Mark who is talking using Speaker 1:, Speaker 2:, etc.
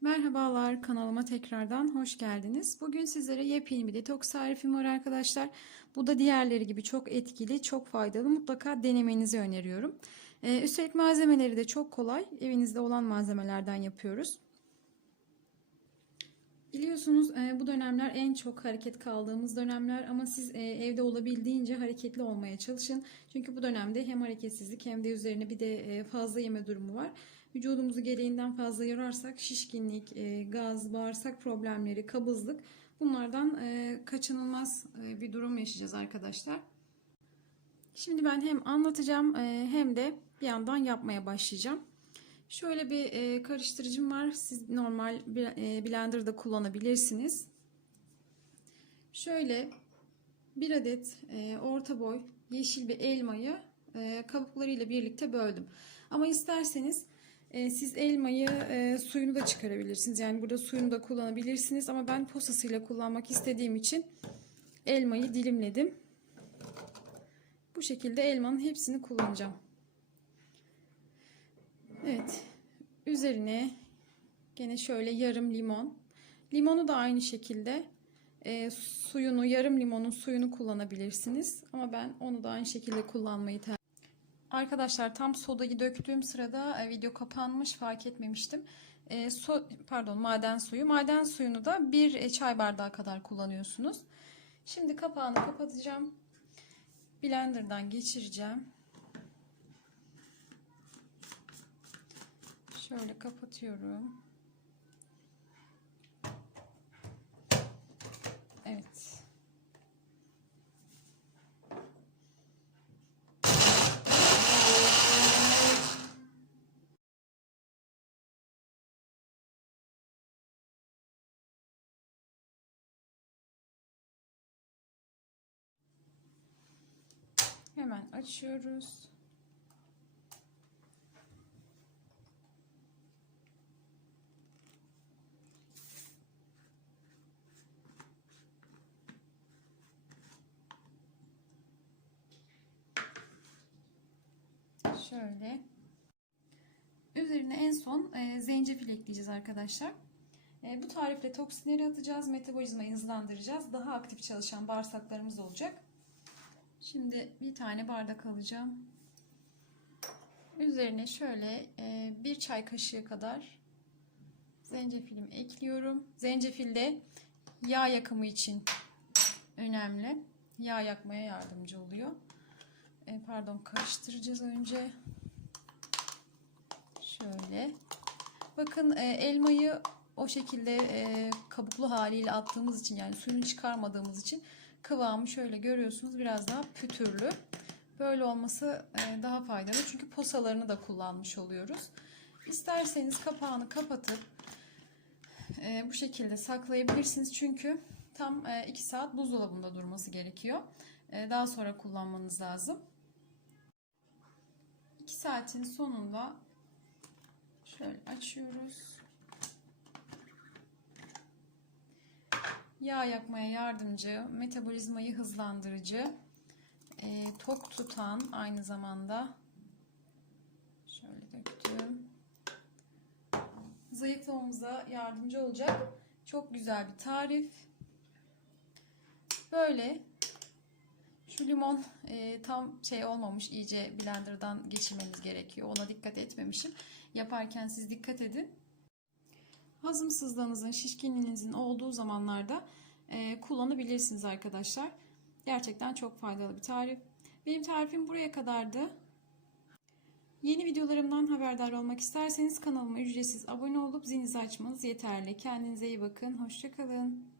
Speaker 1: Merhabalar kanalıma tekrardan hoş geldiniz. Bugün sizlere yepyeni bir detoks tarifim var arkadaşlar. Bu da diğerleri gibi çok etkili, çok faydalı. Mutlaka denemenizi öneriyorum. Ee, üstelik malzemeleri de çok kolay. Evinizde olan malzemelerden yapıyoruz. Biliyorsunuz e, bu dönemler en çok hareket kaldığımız dönemler ama siz e, evde olabildiğince hareketli olmaya çalışın. Çünkü bu dönemde hem hareketsizlik hem de üzerine bir de e, fazla yeme durumu var. Vücudumuzu gereğinden fazla yorarsak şişkinlik, e, gaz, bağırsak problemleri, kabızlık bunlardan e, kaçınılmaz e, bir durum yaşayacağız arkadaşlar. Şimdi ben hem anlatacağım hem de bir yandan yapmaya başlayacağım. Şöyle bir karıştırıcım var. Siz normal blenderda kullanabilirsiniz. Şöyle bir adet orta boy yeşil bir elmayı kabuklarıyla birlikte böldüm. Ama isterseniz e, siz elmayı e, suyunu da çıkarabilirsiniz. Yani burada suyunu da kullanabilirsiniz. Ama ben posasıyla kullanmak istediğim için elmayı dilimledim. Bu şekilde elmanın hepsini kullanacağım. Evet. Üzerine gene şöyle yarım limon. Limonu da aynı şekilde e, suyunu, yarım limonun suyunu kullanabilirsiniz. Ama ben onu da aynı şekilde kullanmayı tercih Arkadaşlar tam sodayı döktüğüm sırada e, video kapanmış fark etmemiştim. E, so, pardon maden suyu. Maden suyunu da bir e, çay bardağı kadar kullanıyorsunuz. Şimdi kapağını kapatacağım. Blender'dan geçireceğim. Şöyle kapatıyorum. Evet. Hemen açıyoruz. Şöyle. Üzerine en son e, zencefil ekleyeceğiz arkadaşlar. E, bu tarifle toksinleri atacağız. Metabolizmayı hızlandıracağız. Daha aktif çalışan bağırsaklarımız olacak. Şimdi bir tane bardak alacağım. Üzerine şöyle e, bir çay kaşığı kadar zencefilimi ekliyorum. Zencefil de yağ yakımı için önemli. Yağ yakmaya yardımcı oluyor. E, pardon karıştıracağız önce. Şöyle. Bakın e, elmayı o şekilde kabuklu haliyle attığımız için yani suyunu çıkarmadığımız için kıvamı şöyle görüyorsunuz biraz daha pütürlü. Böyle olması e, daha faydalı çünkü posalarını da kullanmış oluyoruz. İsterseniz kapağını kapatıp e, bu şekilde saklayabilirsiniz çünkü tam 2 saat buzdolabında durması gerekiyor. Daha sonra kullanmanız lazım. 2 saatin sonunda şöyle açıyoruz. Yağ yakmaya yardımcı, metabolizmayı hızlandırıcı, e, tok tutan aynı zamanda şöyle döktüm. Zayıflamamıza yardımcı olacak çok güzel bir tarif. Böyle şu limon e, tam şey olmamış iyice blenderdan geçirmeniz gerekiyor. Ona dikkat etmemişim. Yaparken siz dikkat edin. Hazımsızlığınızın, şişkinliğinizin olduğu zamanlarda e, kullanabilirsiniz arkadaşlar. Gerçekten çok faydalı bir tarif. Benim tarifim buraya kadardı. Yeni videolarımdan haberdar olmak isterseniz kanalıma ücretsiz abone olup zilinizi açmanız yeterli. Kendinize iyi bakın. Hoşçakalın.